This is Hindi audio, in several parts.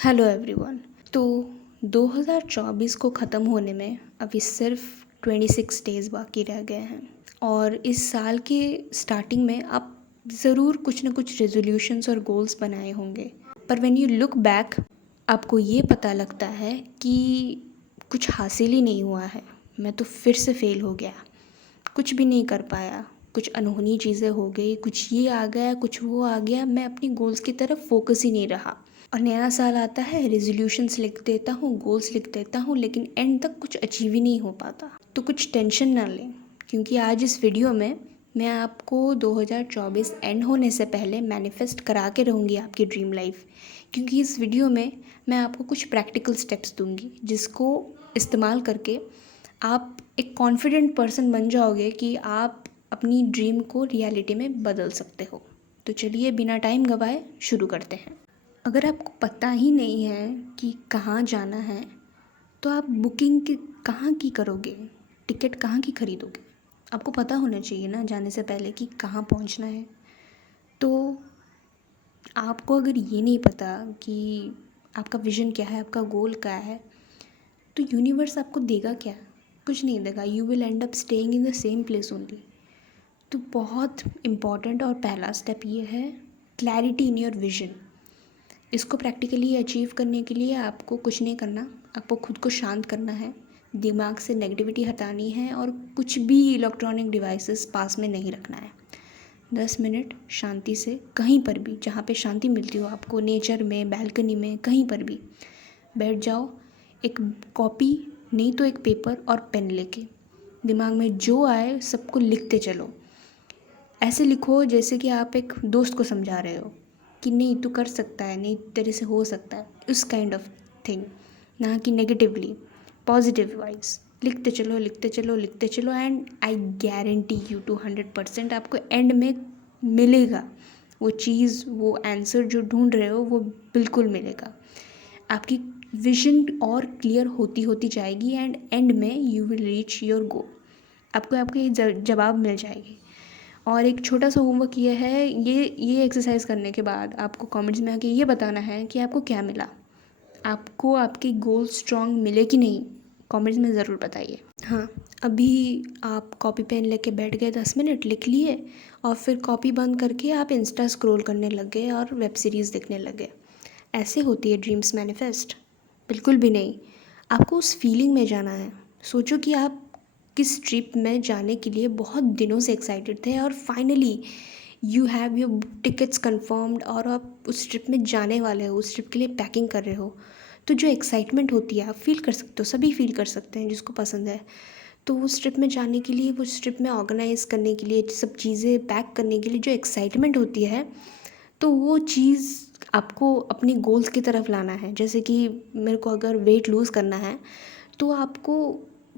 Hello everyone. तो 2024 को ख़त्म होने में अभी सिर्फ 26 डेज़ बाकी रह गए हैं और इस साल के स्टार्टिंग में आप ज़रूर कुछ ना कुछ रेजोल्यूशंस और गोल्स बनाए होंगे, पर व्हेन यू लुक बैक आपको ये पता लगता है कि कुछ हासिल ही नहीं हुआ है। मैं तो फिर से फ़ेल हो गया, कुछ भी नहीं कर पाया, कुछ अनहोनी चीज़ें हो गई, कुछ ये आ गया, कुछ वो आ गया, मैं अपनी गोल्स की तरफ फोकस ही नहीं रहा। और नया साल आता है, रेजोल्यूशंस लिख देता हूँ, गोल्स लिख देता हूँ, लेकिन एंड तक कुछ अचीव ही नहीं हो पाता। तो कुछ टेंशन ना लें, क्योंकि आज इस वीडियो में मैं आपको 2024 एंड होने से पहले मैनिफेस्ट करा के रहूँगी आपकी ड्रीम लाइफ। क्योंकि इस वीडियो में मैं आपको कुछ प्रैक्टिकल स्टेप्स दूँगी जिसको इस्तेमाल करके आप एक कॉन्फिडेंट पर्सन बन जाओगे कि आप अपनी ड्रीम को रियलिटी में बदल सकते हो। तो चलिए बिना टाइम गवाए शुरू करते हैं। अगर आपको पता ही नहीं है कि कहाँ जाना है तो आप बुकिंग कहाँ की करोगे, टिकट कहाँ की खरीदोगे। आपको पता होना चाहिए ना जाने से पहले कि कहाँ पहुँचना है। तो आपको अगर ये नहीं पता कि आपका विज़न क्या है, आपका गोल क्या है, तो यूनिवर्स आपको देगा क्या? कुछ नहीं देगा। You will and up staying in the same place only. तो बहुत इम्पॉर्टेंट और पहला स्टेप ये है, क्लैरिटी इन योर विजन। इसको प्रैक्टिकली अचीव करने के लिए आपको कुछ नहीं करना, आपको खुद को शांत करना है, दिमाग से नेगेटिविटी हटानी है और कुछ भी इलेक्ट्रॉनिक डिवाइसेस पास में नहीं रखना है। 10 मिनट शांति से कहीं पर भी, जहाँ पे शांति मिलती हो आपको, नेचर में, बैल्कनी में, कहीं पर भी बैठ जाओ। एक कॉपी नहीं तो एक पेपर और पेन लेके दिमाग में जो आए सबको लिखते चलो। ऐसे लिखो जैसे कि आप एक दोस्त को समझा रहे हो कि नहीं तू कर सकता है, नहीं तेरे से हो सकता है, उस काइंड ऑफ थिंग, ना कि नेगेटिवली, पॉजिटिव वाइज। लिखते चलो लिखते चलो लिखते चलो and I guarantee you to 100% आपको एंड में मिलेगा वो चीज़, वो आंसर जो ढूंढ रहे हो वो बिल्कुल मिलेगा। आपकी विजन और क्लियर होती होती जाएगी एंड एंड में you will reach your goal. आपको आपके जवाब मिल जाएगी। और एक छोटा सा होमवर्क ये है, ये एक्सरसाइज करने के बाद आपको कमेंट्स में आके ये बताना है कि आपको क्या मिला, आपको आपकी गोल स्ट्रॉन्ग मिले कि नहीं, कमेंट्स में ज़रूर बताइए। हाँ, अभी आप कॉपी पेन लेके बैठ गए, 10 मिनट लिख लिए और फिर कॉपी बंद करके आप इंस्टा स्क्रॉल करने लग गए और वेब सीरीज़ देखने लग गए। ऐसे होती है ड्रीम्स मैनिफेस्ट? बिल्कुल भी नहीं। आपको उस फीलिंग में जाना है। सोचो कि आप किस ट्रिप में जाने के लिए बहुत दिनों से एक्साइटेड थे और finally you have your tickets confirmed और आप उस ट्रिप में जाने वाले हो, उस ट्रिप के लिए पैकिंग कर रहे हो। तो जो एक्साइटमेंट होती है आप फील कर सकते हो, सभी फील कर सकते हैं जिसको पसंद है। तो उस ट्रिप में जाने के लिए, उस ट्रिप में ऑर्गेनाइज़ करने के लिए, सब चीज़ें पैक करने के लिए जो एक्साइटमेंट होती है, तो वो चीज़ आपको अपनी गोल्स की तरफ लाना है। जैसे कि मेरे को अगर वेट लूज़ करना है तो आपको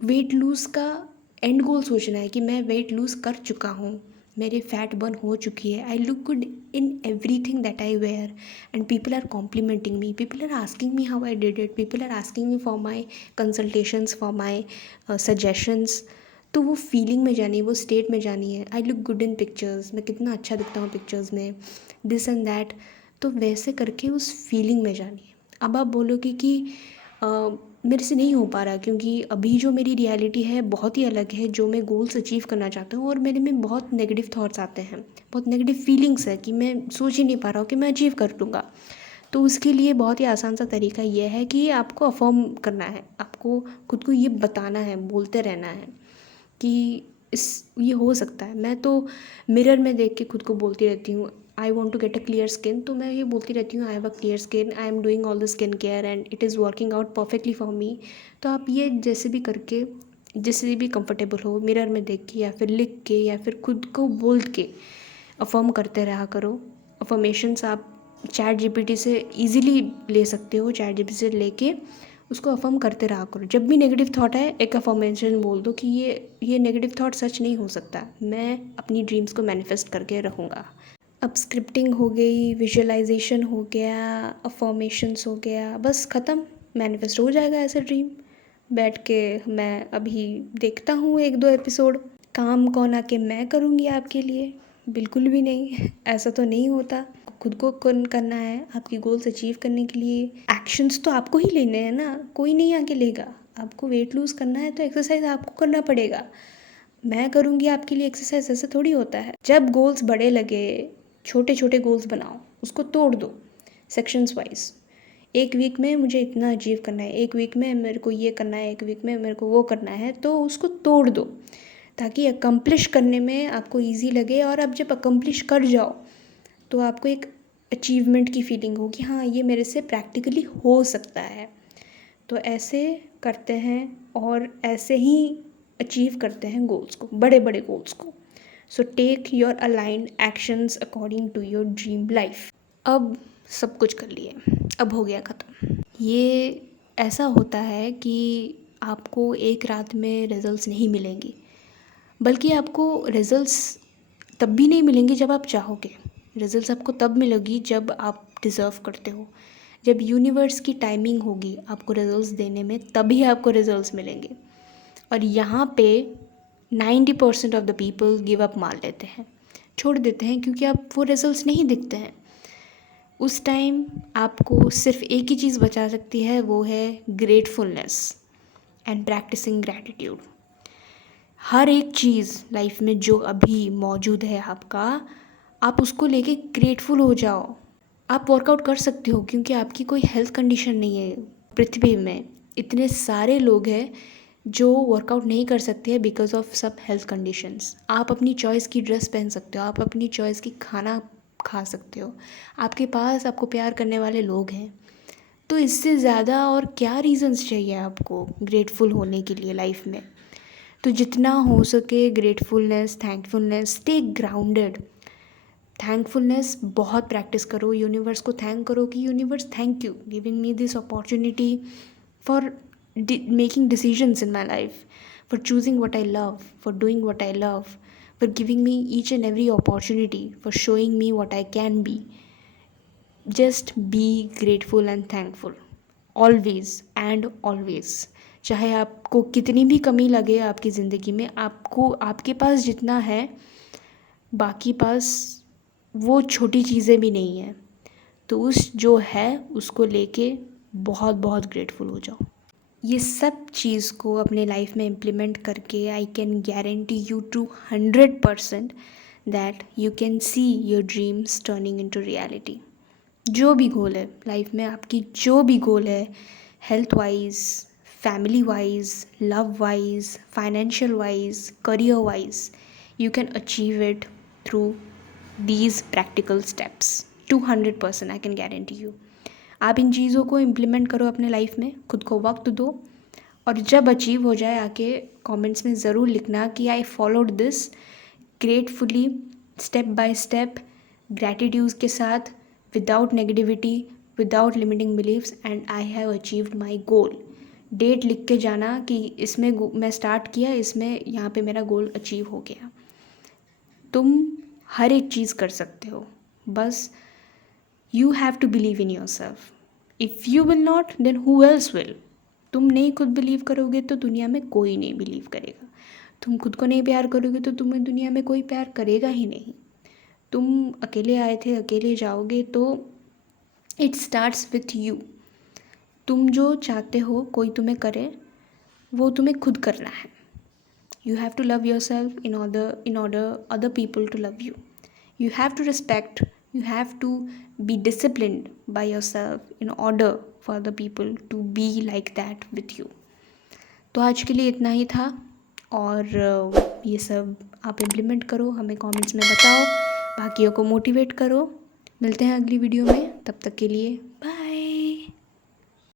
वेट लूज़ का एंड गोल सोचना है कि मैं वेट लूज़ कर चुका हूँ, मेरे फैट बर्न हो चुकी है, I look good in everything that I wear and people are complimenting me, people are asking me how I did it, people are asking me for my consultations, for my suggestions. तो वो फीलिंग में जानी है, वो स्टेट में जानी है। I look good in pictures, मैं कितना अच्छा दिखता हूँ पिक्चर्स में, दिस एंड दैट। तो वैसे करके उस फीलिंग में जानी है। अब आप बोलोगे कि मेरे से नहीं हो पा रहा क्योंकि अभी जो मेरी रियलिटी है बहुत ही अलग है, जो मैं गोल्स अचीव करना चाहता हूँ और मेरे में बहुत नेगेटिव थॉट्स आते हैं, बहुत नेगेटिव फीलिंग्स है कि मैं सोच ही नहीं पा रहा हूँ कि मैं अचीव कर लूँगा। तो उसके लिए बहुत ही आसान सा तरीका ये है कि आपको अफर्म करना है, आपको खुद को ये बताना है, बोलते रहना है कि इस ये हो सकता है। मैं तो मिरर में देख के खुद को बोलती रहती हूँ, I want to get a clear skin, तो मैं ये बोलती रहती हूँ I have a clear skin, I am doing all the skin care and it is working out perfectly for me. तो आप ये जैसे भी करके, जैसे भी कंफर्टेबल हो, मिरर में देख के या फिर लिख के या फिर खुद को बोल के अफर्म करते रहा करो। अफर्मेशंस आप चैट जीपीटी से इजीली ले सकते हो, चैट जीपीटी से लेके उसको अफर्म करते रहा करो। जब भी नेगेटिव थॉट है एक अफर्मेशन बोल दो कि ये नेगेटिव थॉट सच नहीं हो सकता, मैं अपनी ड्रीम्स को मैनिफेस्ट करके रहूँगा। अब स्क्रिप्टिंग हो गई, विजुअलाइजेशन हो गया, अफर्मेशंस हो गया, बस ख़त्म, मैनिफेस्ट हो जाएगा ऐसे ड्रीम। बैठ के मैं अभी देखता हूँ 1-2 एपिसोड, काम कौन आके मैं करूँगी आपके लिए? बिल्कुल भी नहीं। ऐसा तो नहीं होता। खुद को करना है। आपकी गोल्स अचीव करने के लिए एक्शंस तो आपको ही लेने हैं ना, कोई नहीं आके लेगा। आपको वेट लूज़ करना है तो एक्सरसाइज आपको करना पड़ेगा। मैं करूँगी आपके लिए एक्सरसाइज, ऐसा थोड़ी होता है। जब गोल्स बड़े लगे, छोटे छोटे गोल्स बनाओ, उसको तोड़ दो सेक्शंस वाइज। एक वीक में मुझे इतना अचीव करना है, एक वीक में मेरे को ये करना है, एक वीक में मेरे को वो करना है, तो उसको तोड़ दो ताकि अकम्प्लिश करने में आपको ईजी लगे। और आप जब अकम्प्लिश कर जाओ तो आपको एक अचीवमेंट की फीलिंग हो कि हाँ, ये मेरे से प्रैक्टिकली हो सकता है। तो ऐसे करते हैं और ऐसे ही अचीव करते हैं गोल्स को, बड़े बड़े गोल्स को। So take your aligned actions according to your dream life. अब सब कुछ कर लिए, अब हो गया ख़त्म। ये ऐसा होता है कि आपको एक रात में रिजल्ट्स नहीं मिलेंगे, बल्कि आपको रिजल्ट्स तब भी नहीं मिलेंगे जब आप चाहोगे। रिजल्ट्स आपको तब मिलेगी जब आप डिज़र्व करते हो। जब यूनिवर्स की टाइमिंग होगी आपको रिजल्ट्स देने में, तभी आपको रिजल्ट्स मिलेंगे। और यहाँ पे 90% of the people give up मार लेते हैं, छोड़ देते हैं, क्योंकि आप वो रिजल्ट्स नहीं दिखते हैं। उस टाइम आपको सिर्फ एक ही चीज़ बचा सकती है, वो है ग्रेटफुलनेस एंड प्रैक्टिसिंग ग्रैटिट्यूड। हर एक चीज़ लाइफ में जो अभी मौजूद है आपका, आप उसको लेके ग्रेटफुल हो जाओ। आप वर्कआउट कर सकते हो क्योंकि आपकी कोई हेल्थ कंडीशन नहीं है। पृथ्वी में इतने सारे लोग हैं जो वर्कआउट नहीं कर सकते हैं बिकॉज ऑफ सब हेल्थ कंडीशंस। आप अपनी चॉइस की ड्रेस पहन सकते हो, आप अपनी चॉइस की खाना खा सकते हो, आपके पास आपको प्यार करने वाले लोग हैं। तो इससे ज़्यादा और क्या रीज़न्स चाहिए आपको ग्रेटफुल होने के लिए लाइफ में। तो जितना हो सके gratefulness, thankfulness, stay grounded. Thankfulness बहुत प्रैक्टिस करो, यूनिवर्स को थैंक करो कि universe thank you giving me this opportunity for making decisions in my life, for choosing what I love, for doing what I love, for giving me each and every opportunity, for showing me what I can be. Just be grateful and thankful always and always. चाहे आपको कितनी भी कमी लगे आपकी ज़िंदगी में, आपको आपके पास जितना है बाकी पास वो छोटी चीज़ें भी नहीं हैं। तो उस जो है उसको लेके बहुत बहुत ग्रेटफुल हो जाओ। ये सब चीज़ को अपने लाइफ में इम्प्लीमेंट करके I can guarantee you to 100% that you can see your dreams turning into reality. जो भी गोल है लाइफ में आपकी, जो भी गोल है, health wise, family wise, love wise, financial wise, career wise, you can achieve it through these practical steps 200%। I can guarantee you। आप इन चीज़ों को इम्प्लीमेंट करो अपने लाइफ में, खुद को वक्त दो, और जब अचीव हो जाए आके कमेंट्स में ज़रूर लिखना कि I followed this gratefully, step by step, gratitude के साथ, without negativity, without limiting believes, and I have achieved my goal. Date लिख के जाना कि इसमें मैं स्टार्ट किया, इसमें यहाँ पे मेरा गोल अचीव हो गया। तुम हर एक चीज़ कर सकते हो, बस you have to believe in yourself. If you will not then who else will. तुम नहीं खुद बिलीव करोगे तो दुनिया में कोई नहीं बिलीव करेगा। तुम खुद को नहीं प्यार करोगे तो तुम्हें दुनिया में कोई प्यार करेगा ही नहीं। तुम अकेले आए थे, अकेले जाओगे, तो इट स्टार्ट्स विथ यू। तुम जो चाहते हो कोई तुम्हें करे, वो तुम्हें खुद करना है। You have to love yourself in order other people to love you. You have to respect, you have to be disciplined by yourself in order for other people to be like that with you। तो आज के लिए इतना ही था, और ये सब आप इम्प्लीमेंट करो, हमें कमेंट्स में बताओ, बाकियों को मोटिवेट करो। मिलते हैं अगली वीडियो में, तब तक के लिए बाय।